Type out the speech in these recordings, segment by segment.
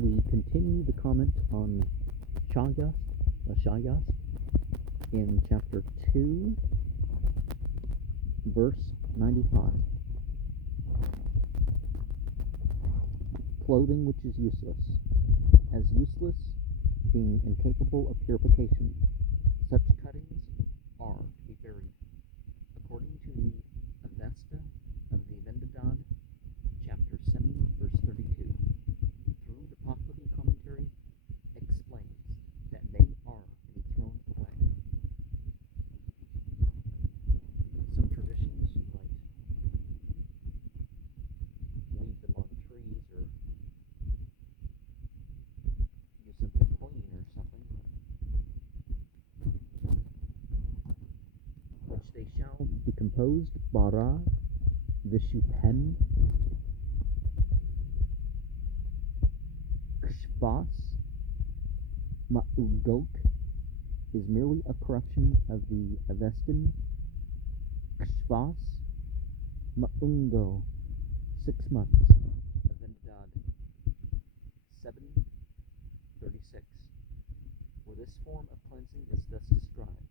we continue the comment on Shayast La Shayast in chapter 2, verse 95. Clothing which is useless. As useless, being incapable of purification, such cuttings are to be buried. According to the Avesta of the Vendidad, chapter 7, verse 32, through the Pahlavi commentary, explains that they are to be thrown away. Some traditions might leave them on trees or use them to clean or something, which they shall be composed bara vishupen kshvas ma'ugok is merely a corruption of the Avestan kshvas ma'ungo, 6 months, of Vendidad 7:36, where this form of cleansing is thus described.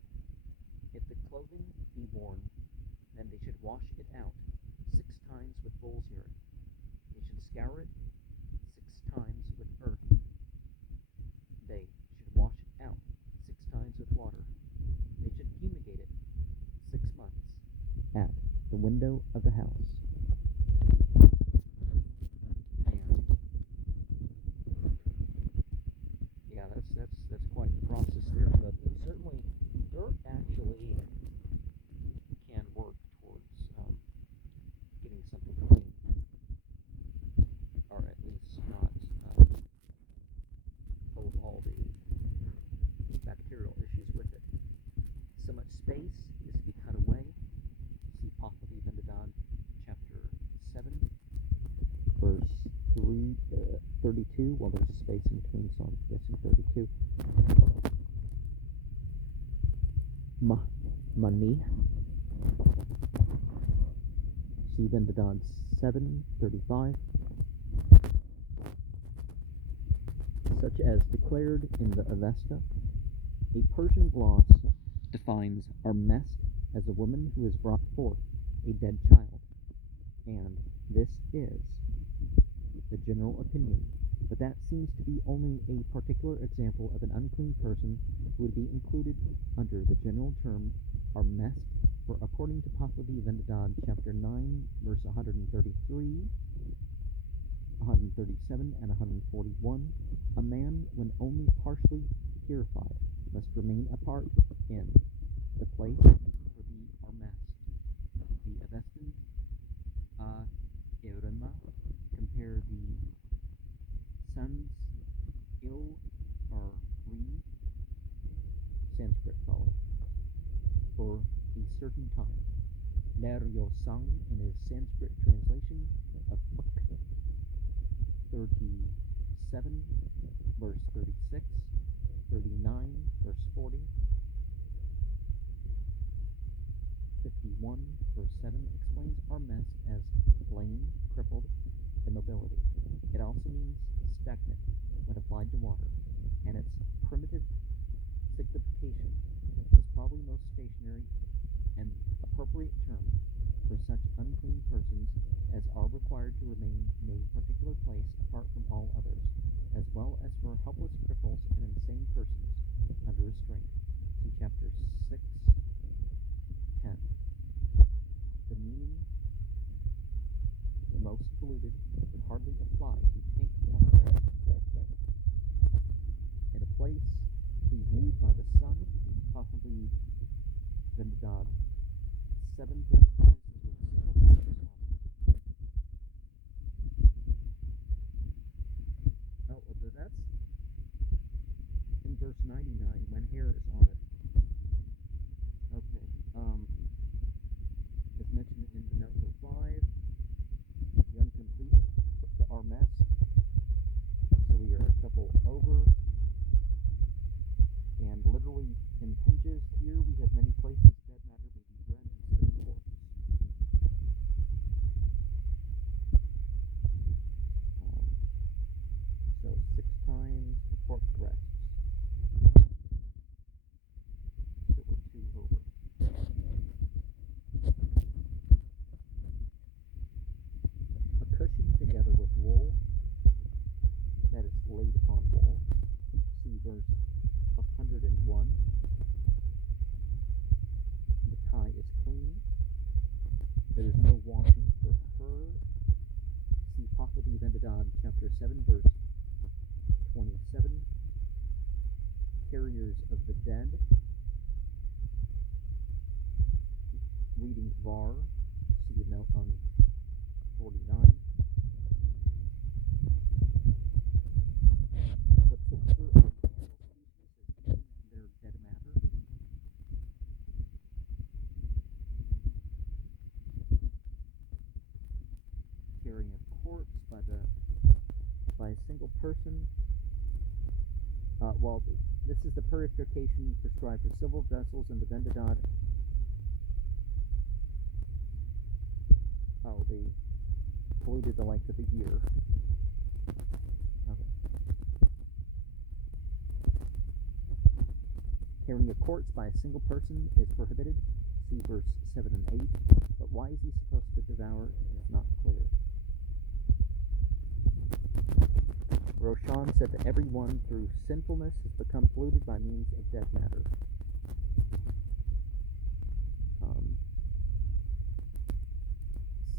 If the clothing be worn, then they should wash it out 6 times with bull's urine. They should scour it 6 times with earth. They should wash it out 6 times with water. They should fumigate it 6 months at the window of the house. And yeah, that's quite the process there, but certainly dirt actually can work towards getting something clean, or at least not full of all the bacterial issues with it. So much space is to be cut away. See Pahlavi Vendidad, chapter 7, verse 32. Well, there's a space in between, so I'm guessing 32. Mani. See Vendidad 7:35. Such as declared in the Avesta, a Persian gloss defines Armest as a woman who has brought forth a dead child, and this is the general opinion, but that seems to be only a particular example of an unclean person who would be included under the general term Armest, for according to Pahlavi Vendidad, chapter 9, verse 133, 137, and 141, a man, when only partially purified, must remain apart in the place for the Armest. The Avestan Irma compare the sun's il or re Sanskrit follow for a certain time. Neryo Sang in his Sanskrit translation of book 37, verse 36, 39, verse 40, 51, verse 7 explains Armest as lame, crippled, immobility. It also means stagnant when applied to water, and its primitive signification was probably most stationary and appropriate term for such unclean persons as are required to remain in a particular place apart from all others, as well as for helpless cripples and insane persons under restraint. See chapter 6:10. The meaning, the most polluted, would hardly apply to tank water. In a place to be viewed by the sun, possibly Vendidad 7:35 into a single hair is on it. Oh, that's in verse 99, when hair is on it. Okay, as mentioned in note 5, the incomplete, the Armest. So we are a couple over, and literally impinges here. We have many places dead matter may be red instead of corpse. So 6 corpse rests. So we're 2 over. A cushion together with wool that is laid upon wool. See verse 101. The tie is clean. There is no washing for her. See Pahlavi Vendidad, chapter 7, verse 27. Carriers of the dead. Reading Var. See the note on 49. Whatsoever of the animal species is eaten their dead matter. Carrying a corpse by a single person. Well, this is the purification prescribed for silver vessels in the Vendidad. Oh, they polluted the length of a year. Okay. Carrying a corpse by a single person is prohibited. See verse 7 and 8. But why is he supposed to devour it is not clear. Roshan said that everyone through sinfulness has become polluted by means of dead matter.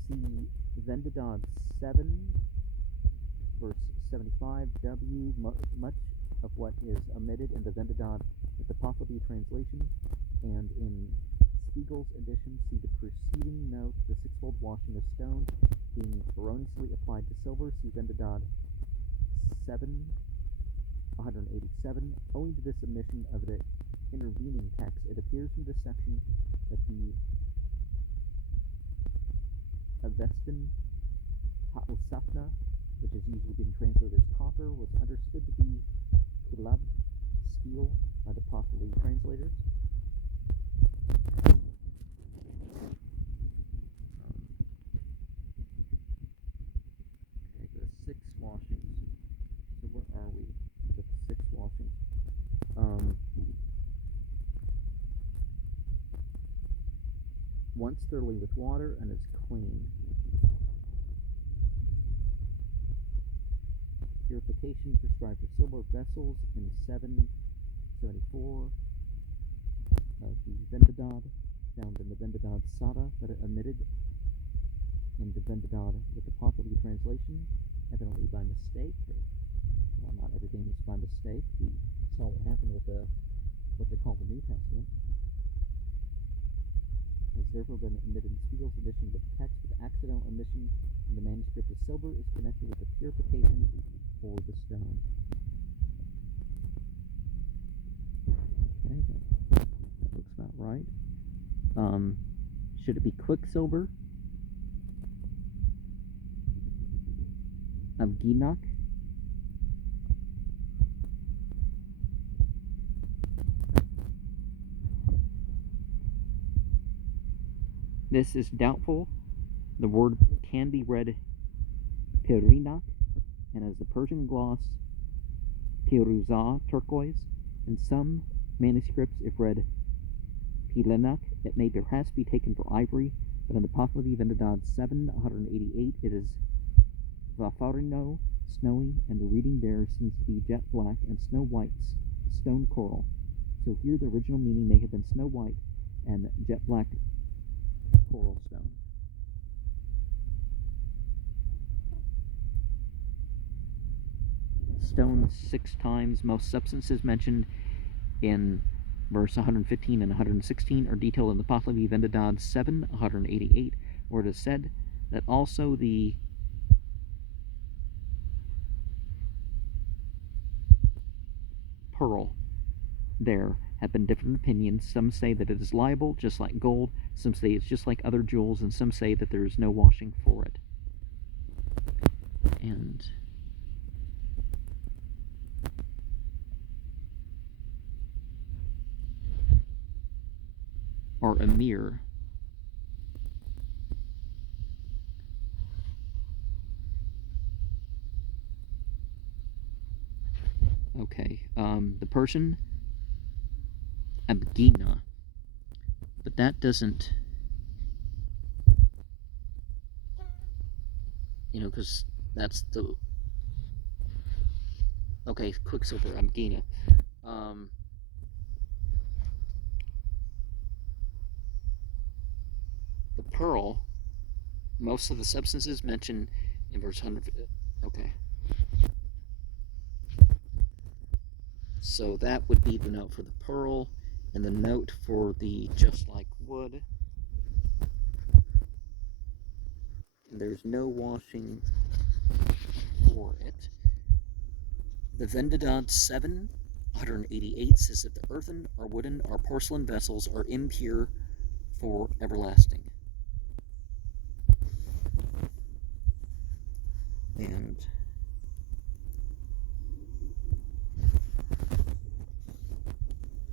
See Vendidad 7, verse 75. Much of what is omitted in the Vendidad with the Pahlavi translation, and in Spiegel's edition, see the preceding note, the sixfold washing of stone being erroneously applied to silver. See Vendidad 7, 187. Owing to this omission of the intervening text, it appears from this section that the Avestan Ha'usafna, which has usually been translated as copper, was understood to be kulabd, steel, by the Pahlavi translators. Okay, the 6 washings. So where are we with 6 washings? Once thoroughly with water and it's clean. Purification prescribed for silver vessels in 774 of the Vendidad, found in the Vendidad Sada, but omitted in the Vendidad with the Pahlavi translation, evidently by mistake. Well, not everything is by mistake. We saw what happened with what they call the New Testament. Has therefore been omitted in Spiegel's edition, but the text with accidental omission in the manuscript of silver is connected with the purification for the stone. Okay, that looks about right. Should it be quicksilver of Ginak? This is doubtful. The word can be read Pirinak, and as the Persian gloss, Piruza, turquoise. In some manuscripts, if read Pilenak, it may perhaps be taken for ivory, but in the Pahlavi Vendidad 7, 188, it is Vafarino, snowy, and the reading there seems to be jet black and snow white stone coral. So here the original meaning may have been snow white and jet black coral stone. Stone 6 times. Most substances mentioned in verse 115 and 116 are detailed in the Pahlavi Vendidad 7, 188, where it is said that also the pearl there have been different opinions. Some say that it is liable, just like gold. Some say it's just like other jewels, and some say that there is no washing for it. And or a mirror. Okay, the Persian Abgina, but that doesn't, because that's the, okay, Quicksilver Abgina. The pearl, most of the substances mentioned in verse 100. Okay. So that would be the note for the pearl, and the note for the just like wood. And there's no washing for it. The Vendidad 788 says that the earthen or wooden or porcelain vessels are impure for everlasting. And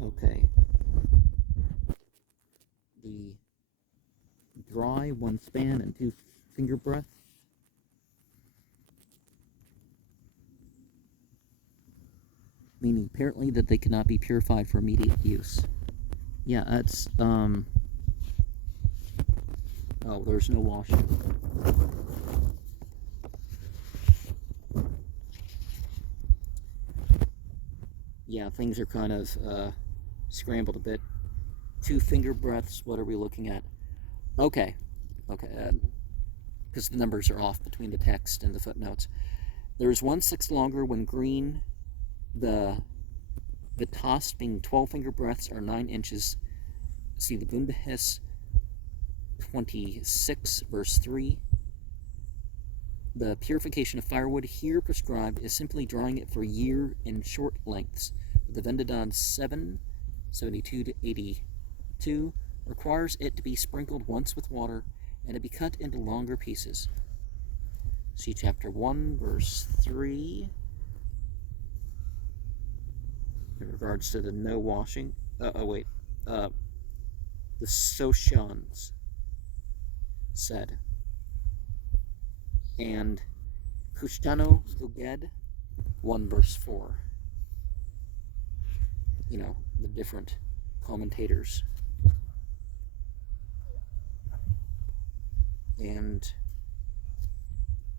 okay, the dry, one span and 2 finger breadth. Meaning apparently that they cannot be purified for immediate use. Yeah, that's, oh, there's no washing. Yeah, things are kind of scrambled a bit. 2 finger breadths, what are we looking at? Okay, because the numbers are off between the text and the footnotes. There is 1/6 longer when green, the tossed being 12 finger breadths or 9 inches. See the Bundahis 26, verse 3. The purification of firewood here prescribed is simply drying it for a year in short lengths. The Vendidad 7, 72 to 82 requires it to be sprinkled once with water and to be cut into longer pieces. See chapter 1, verse 3. In regards to the no washing. The Soshans said. And Kushtano Luged 1 verse 4. The different commentators. And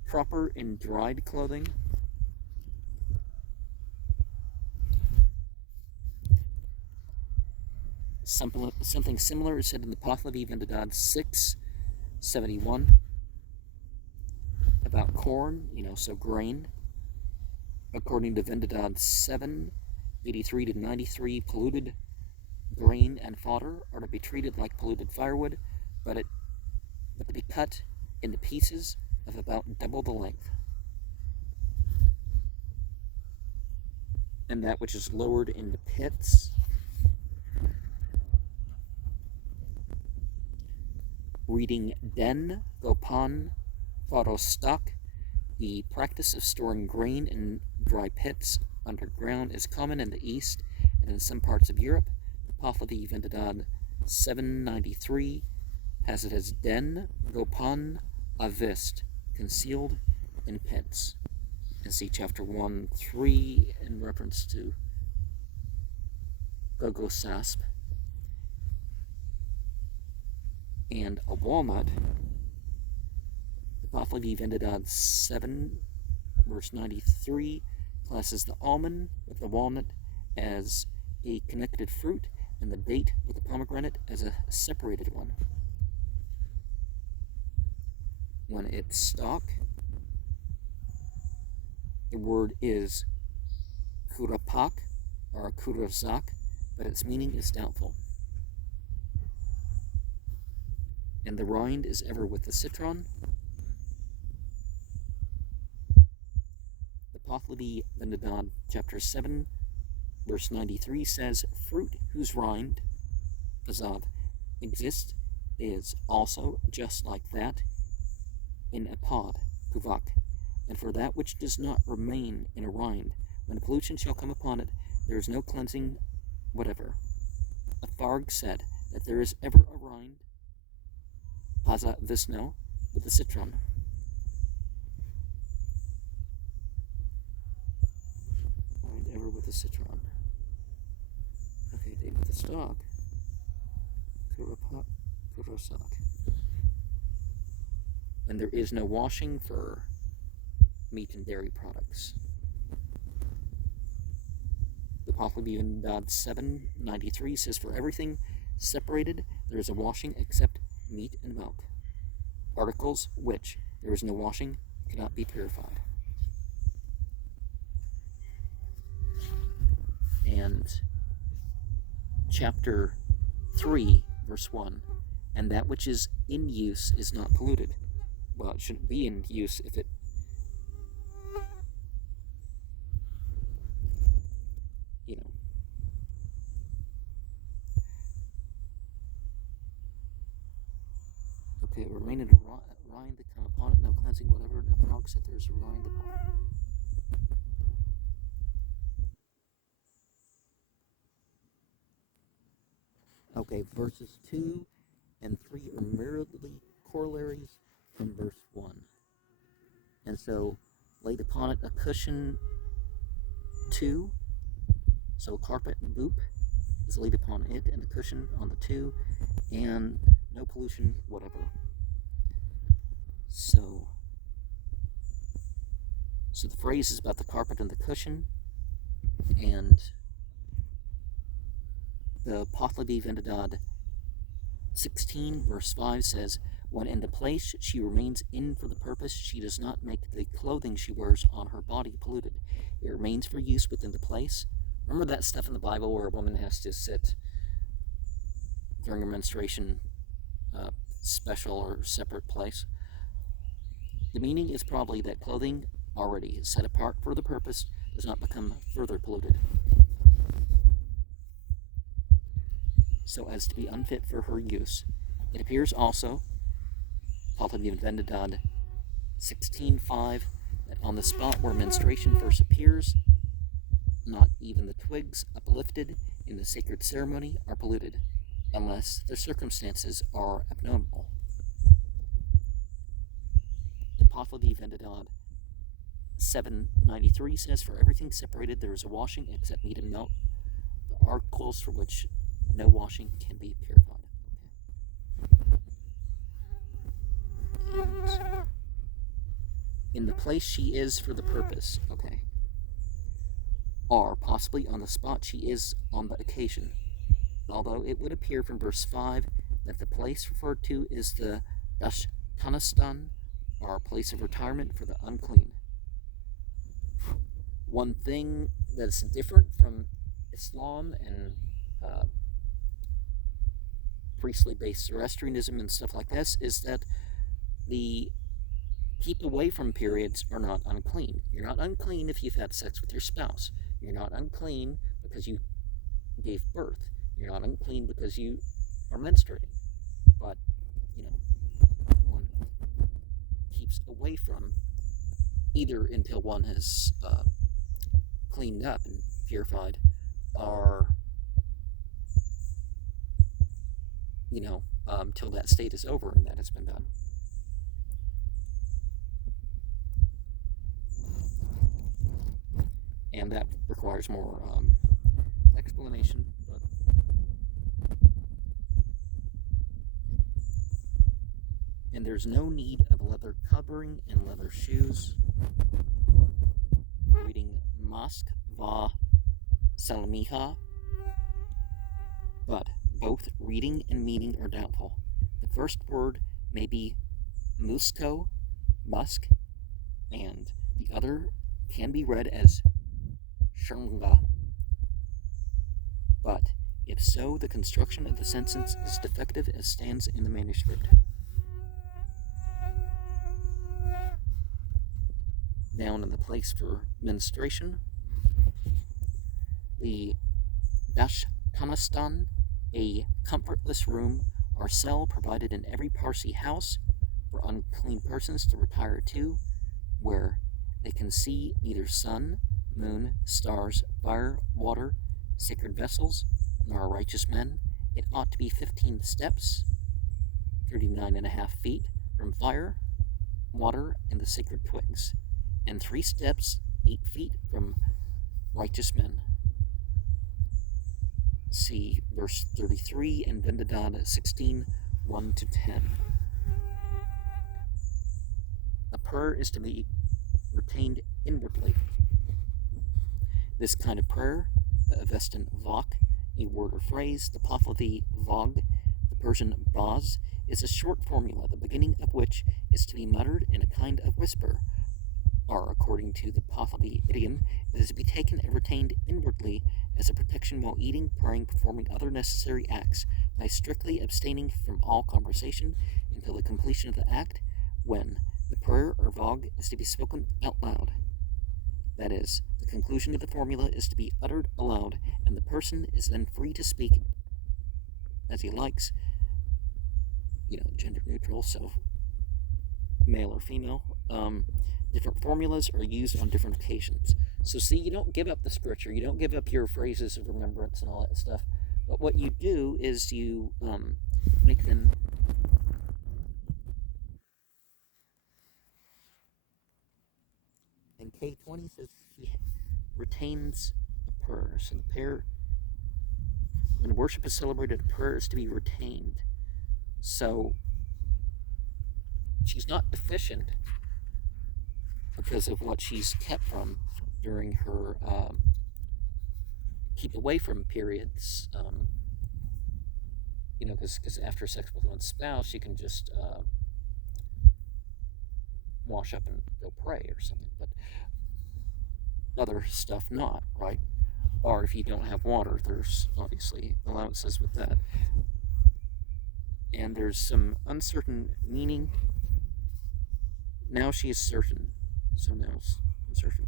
proper and dried clothing. Something similar is said in the Pahlavi Vendidad 671 about corn, so grain. According to Vendidad 783 to 93, polluted grain and fodder are to be treated like polluted firewood, but to be cut into pieces of about double the length. And that which is lowered into pits. Reading Den Gopan Fodostak, the practice of storing grain in dry pits underground is common in the East and in some parts of Europe. Pahlavi Vendidad 793 has it as Den Gopan Avist, concealed in pits. And see chapter 1-3 in reference to Gogosasp. And a walnut. The Pahlavi Vendidad 7, verse 93, classes the almond with the walnut as a connected fruit, and the date with the pomegranate as a separated one. When it's stalk, the word is kurapak or kurazak, but its meaning is doubtful. And the rind is ever with the citron. The Pahlavi Vendidad chapter 7, verse 93 says, fruit whose rind, azav, exists is also just like that in a pod, kuvak, and for that which does not remain in a rind, when a pollution shall come upon it, there is no cleansing whatever. A Tharg said that there is ever a rind, Paza Visno, with the citron. Rind ever with the citron. Okay, date with the stock. Kurosak. And there is no washing for meat and dairy products. The Pahlavi Endnotes 793 says for everything separated, there is a washing except meat and milk. Articles which there is no washing cannot be purified. And chapter 3, verse 1, and that which is in use is not polluted. Well, it shouldn't be in use if it, okay, remain in a rind that come upon it, no cleansing, whatever, no frogs that there's a rind upon it. Okay, verses 2 and 3 are merely corollaries from verse 1. And so, laid upon it a cushion 2, so carpet and boop is laid upon it, and the cushion on the 2, and no pollution, whatever. So the phrase is about the carpet and the cushion, and the Pahlavi Endnotes 16, verse 5 says, when in the place she remains in for the purpose, she does not make the clothing she wears on her body polluted. It remains for use within the place. Remember that stuff in the Bible where a woman has to sit during her menstruation, special or separate place? The meaning is probably that clothing already set apart for the purpose does not become further polluted, so as to be unfit for her use. It appears also, Pahlavi Endnotes 16:5, that on the spot where menstruation first appears, not even the twigs uplifted in the sacred ceremony are polluted, unless the circumstances are abnormal. The Pahlavi Endnotes 793 says, for everything separated there is a washing except meat and milk, the articles for which no washing can be purified. And in the place she is for the purpose, okay, or possibly on the spot she is on the occasion, although it would appear from verse 5 that the place referred to is the Dashtanastan, or place of retirement for the unclean. One thing that's different from Islam and priestly-based Zoroastrianism and stuff like this is that the people away from periods are not unclean. You're not unclean if you've had sex with your spouse. You're not unclean because you gave birth. You're not unclean because you are menstruating. But, one keeps away from either until one has cleaned up and purified, or till that state is over and that has been done. And that requires more explanation. But and there's no need of leather covering and leather shoes. Reading Mask Va Salamiha, but both reading and meaning are doubtful. The first word may be musko, musk, and the other can be read as shunga. But if so, the construction of the sentence is defective as stands in the manuscript. Down in the place for menstruation, the Dashtanastan, a comfortless room or cell provided in every Parsi house for unclean persons to retire to, where they can see neither sun, moon, stars, fire, water, sacred vessels, nor righteous men. It ought to be 15 steps, 39.5 feet, from fire, water, and the sacred twigs, and 3 steps, 8 feet, from righteous men. see verse 33 and Vendidad 16, 1 to 10. A prayer is to be retained inwardly. This kind of prayer, the Avestan Vok, a word or phrase, the Pahlavi Vog, the Persian Baz, is a short formula, the beginning of which is to be muttered in a kind of whisper, or, according to the Pahlavi idiom, it is to be taken and retained inwardly as a protection while eating, praying, performing other necessary acts, by strictly abstaining from all conversation until the completion of the act, when the prayer or Vog is to be spoken out loud. That is, the conclusion of the formula is to be uttered aloud, and the person is then free to speak as he likes, gender neutral, so male or female. Different formulas are used on different occasions. So see, you don't give up the scripture, you don't give up your phrases of remembrance and all that stuff, but what you do is you make them and K20 says he retains a prayer. So the prayer, when worship is celebrated, a prayer is to be retained. So she's not deficient because of what she's kept from during her keep away from periods. Because after sex with one's spouse, she can just wash up and go pray or something. But other stuff not, right? Or if you don't have water, there's obviously allowances with that. And there's some uncertain meaning. Now she is certain. So now it's uncertain.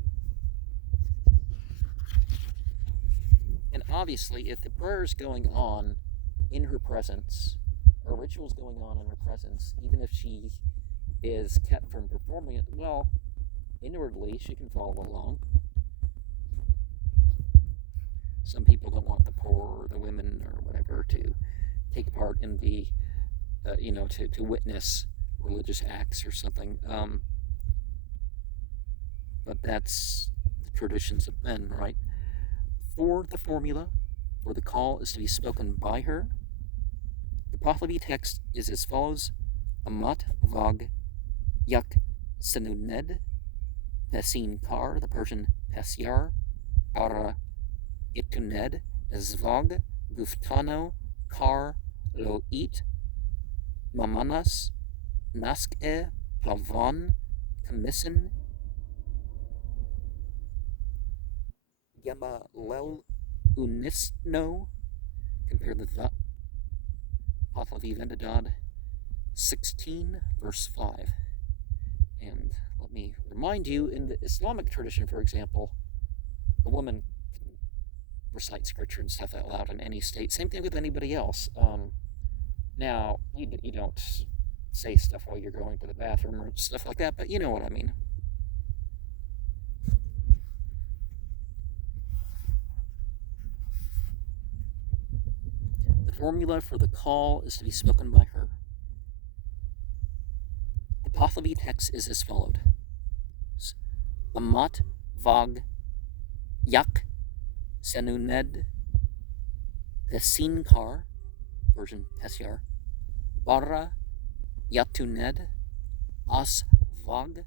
And obviously, if the prayer is going on in her presence, or rituals going on in her presence, even if she is kept from performing it, well, inwardly she can follow along. Some people don't want the poor or the women or whatever to take part in the, to witness religious acts or something. But that's the traditions of men, right? For the formula, for the call is to be spoken by her, the Pahlavi text is as follows: Amat Vag Yak Senuned Pesin Kar, the Persian Pesyar, Ara Ituned, Zvag Guftano Kar Lo It, Mamanas Naske Plavan Kamisin Yamalel Unisno. Compare the Pahlavi Vendidad 16, verse 5. And let me remind you, in the Islamic tradition, for example, a woman can recite scripture and stuff out loud in any state. Same thing with anybody else. Now, you don't say stuff while you're going to the bathroom or stuff like that, but you know what I mean. The formula for the call is to be spoken by her. The Pahlavi text is as followed: Amat Vag Yak Senuned Pesinkar, Persian Pesyar, Barra Yatuned As Vag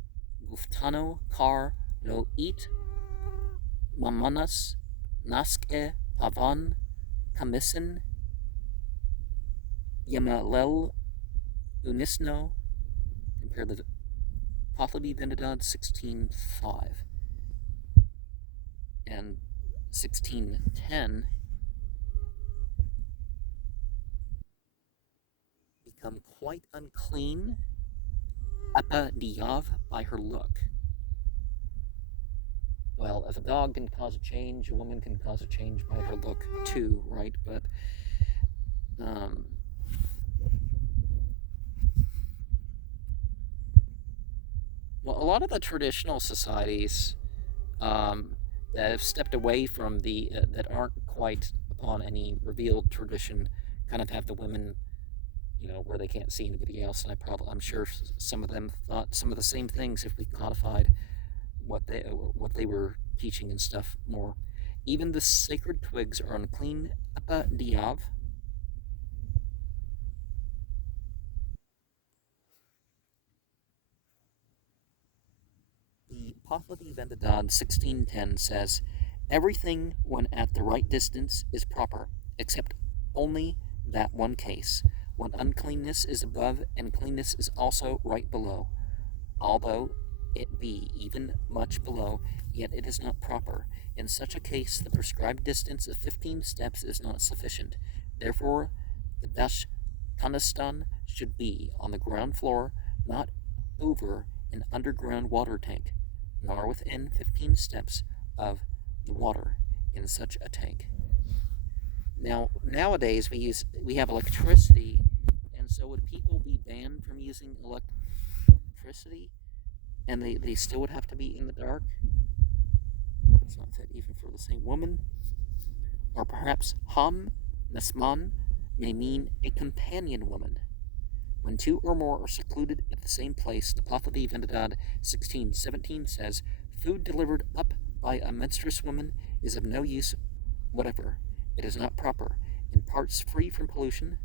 Guftano Kar Lo It, Mamanas Naske Pavan Kamisin Yamalel Unisno. Compare the Pahlavi Vendidad 16.5 and 16.10. Become quite unclean, Appa Diyav, by her look. Well, if a dog can cause a change, a woman can cause a change by her look too, right? But well, a lot of the traditional societies that have stepped away from that aren't quite upon any revealed tradition kind of have the women, where they can't see anybody else. And I'm sure some of them thought some of the same things if we codified what they were teaching and stuff more. Even the sacred twigs are unclean. Apa diav. The Pahlavi Vendidad 1610 says, everything when at the right distance is proper, except only that one case, when uncleanness is above and cleanness is also right below. Although it be even much below, yet it is not proper. In such a case, the prescribed distance of 15 steps is not sufficient. Therefore, the dash Kanistan should be on the ground floor, not over an underground water tank, nor within 15 steps of the water in such a tank. Now, nowadays we have electricity, and so would people be banned from using electricity, and they still would have to be in the dark? It's not fit even for the same woman. Or perhaps Ham Nasman may mean a companion woman. When two or more are secluded at the same place, the Pahlavi Vendidad 1617 says, food delivered up by a menstruous woman is of no use whatever. It is not proper. In parts free from pollution,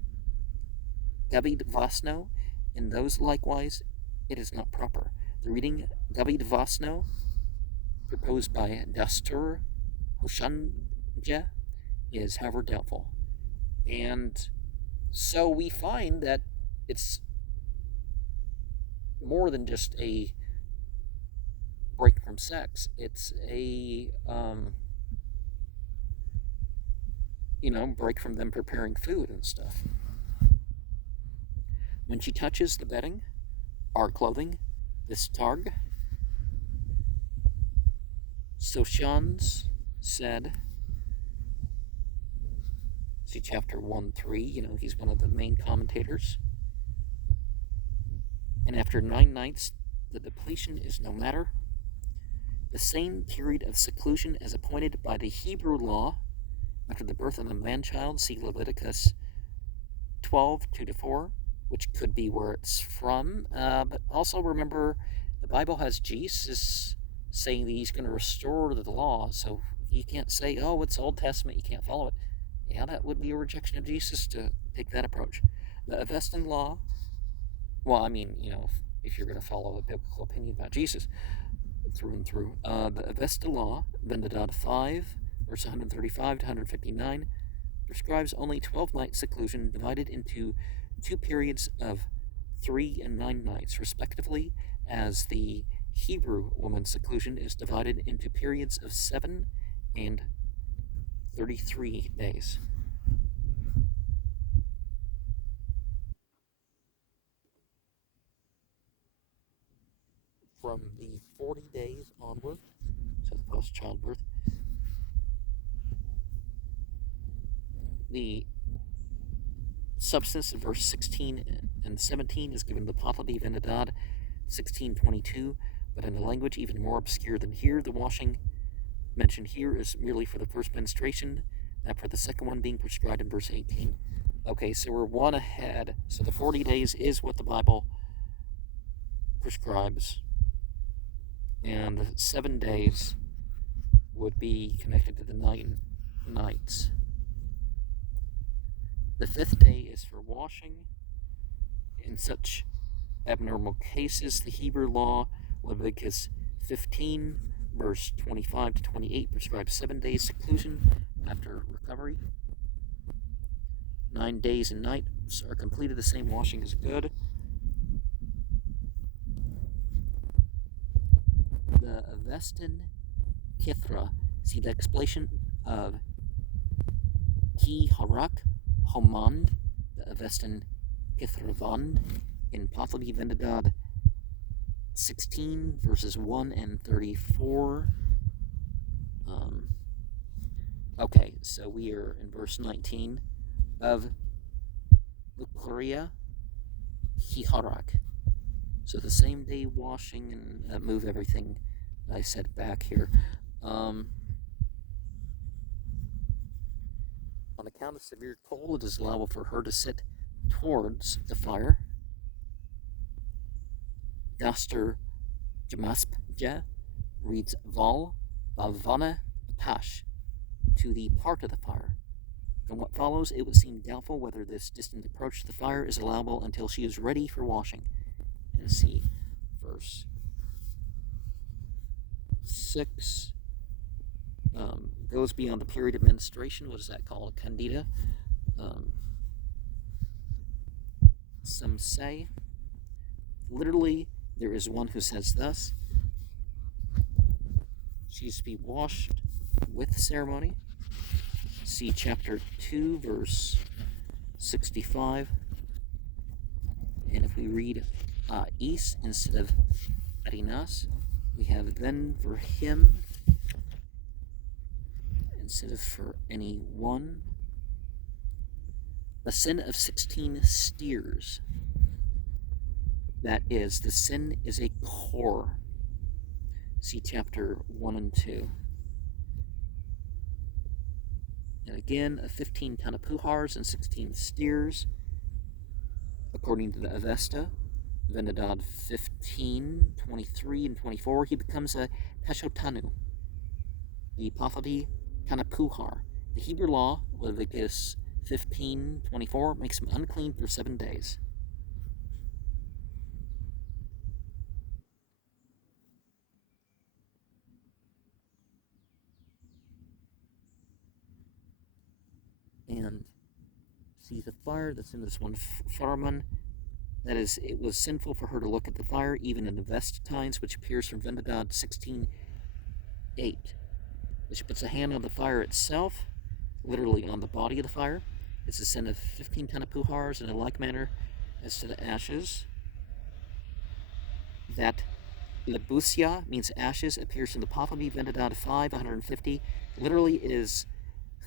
David Vasno, in those likewise, it is not proper. The reading David Vasno, proposed by Dastur Hoshanja, is however doubtful. And so we find that it's more than just a break from sex. It's a break from them preparing food and stuff. When she touches the bedding, our clothing, this targ, Soshans said, see chapter 1-3, he's one of the main commentators. And after 9 nights, the depletion is no matter. The same period of seclusion as appointed by the Hebrew law after the birth of a man-child, see Leviticus 12:2-4, which could be where it's from. But also remember, the Bible has Jesus saying that he's going to restore the law, so you can't say, oh, it's Old Testament, you can't follow it. Yeah, that would be a rejection of Jesus to take that approach. The Avestan law, well, I mean, if you're going to follow a biblical opinion about Jesus through and through, the Avesta law, Vendidad 5, verse 135 to 159, prescribes only 12-night seclusion divided into 2 periods of 3 and 9 nights, respectively, as the Hebrew woman's seclusion is divided into periods of 7 and 33 days. From the 40 days onward, so post childbirth, the substance of verse 16 and 17 is given to the Pahlavi Vendidad 1622, but in a language even more obscure than here. The washing mentioned here is merely for the first menstruation, that for the second one being prescribed in verse 18. Okay, so we're one ahead. So the 40 days is what the Bible prescribes, and the 7 days would be connected to the 9 nights. The 5th day is for washing. In such abnormal cases, the Hebrew law, Leviticus 15, verse 25 to 28, prescribes 7 days seclusion after recovery. 9 days and nights are completed. The same washing is good. The Avestan Kithra, see the explanation of Ki Harak Homand, the Avestan Kithravand, in Pahlavi Vendidad 16, verses 1 and 34. Okay, so we are in verse 19 of Lucaria Hiharak. So the same day washing, and move everything I said back here. On account of severe cold, it is allowable for her to sit towards the fire. Daster Jamaspja reads Val Bavana Tash. to the part of the fire. From what follows, it would seem doubtful whether this distant approach to the fire is allowable until she is ready for washing. And see, verse 6 goes beyond the period of menstruation. What is that called? Candida. Some say, literally, there is one who says thus: she is to be washed with ceremony. See chapter 2, verse 65. And if we read is instead of arinas, we have then for him instead of for any one. The sin of 16 steers. That is, the sin is a core. See chapter 1 and 2. And again, 15 tanapuhars and 16 steers, according to the Avesta, Venadad 15, 23, and 24, he becomes a Peshotanu, the Pahlavi tanapuhar. The Hebrew law, Leviticus 15, 24, makes him unclean for 7 days. And see the fire that's in this one, Farman. That is, it was sinful for her to look at the fire, even in the Vesta times, which appears from Venadad 16:8. She puts a hand on the fire itself, literally on the body of the fire. It's a sin of 15 tanapuhars in a like manner as to the ashes. That lebusia means ashes appears in the Pahlavi Venadad 5, 150. Literally is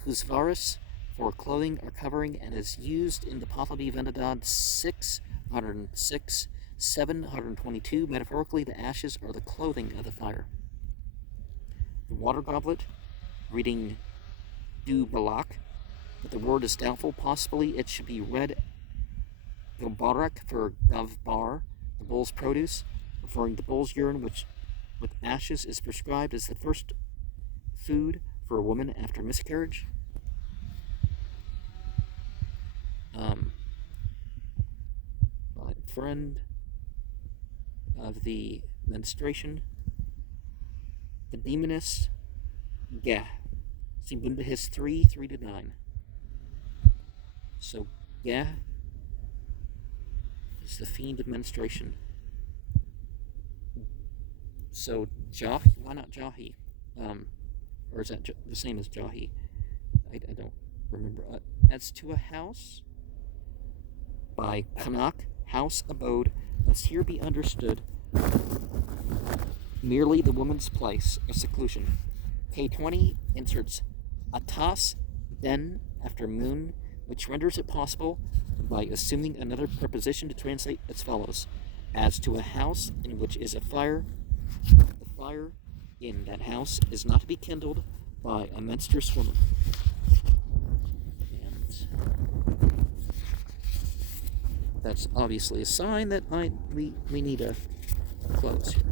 husvaris, for clothing or covering, and is used in the Pahlavi Venadad 6, 106, 7, 122. Metaphorically, the ashes are the clothing of the fire. The water goblet, reading du balak, but the word is doubtful. Possibly it should be read gobarak for gavbar, the bull's produce, referring to bull's urine, which with ashes is prescribed as the first food for a woman after miscarriage. My friend of the menstruation, the demoness, Gah. See Bundahis 3, 3-9. So Gah is the fiend of menstruation. So Jahi, why not Jahi? Or is that the same as Jahi? I don't remember. As to a house, by Kanak, house, abode, must here be understood merely the woman's place of seclusion. K20 inserts atas, then, after moon, which renders it possible, by assuming another preposition, to translate as follows: as to a house in which is a fire, the fire in that house is not to be kindled by a menstruous woman. And that's obviously a sign that we need to close here.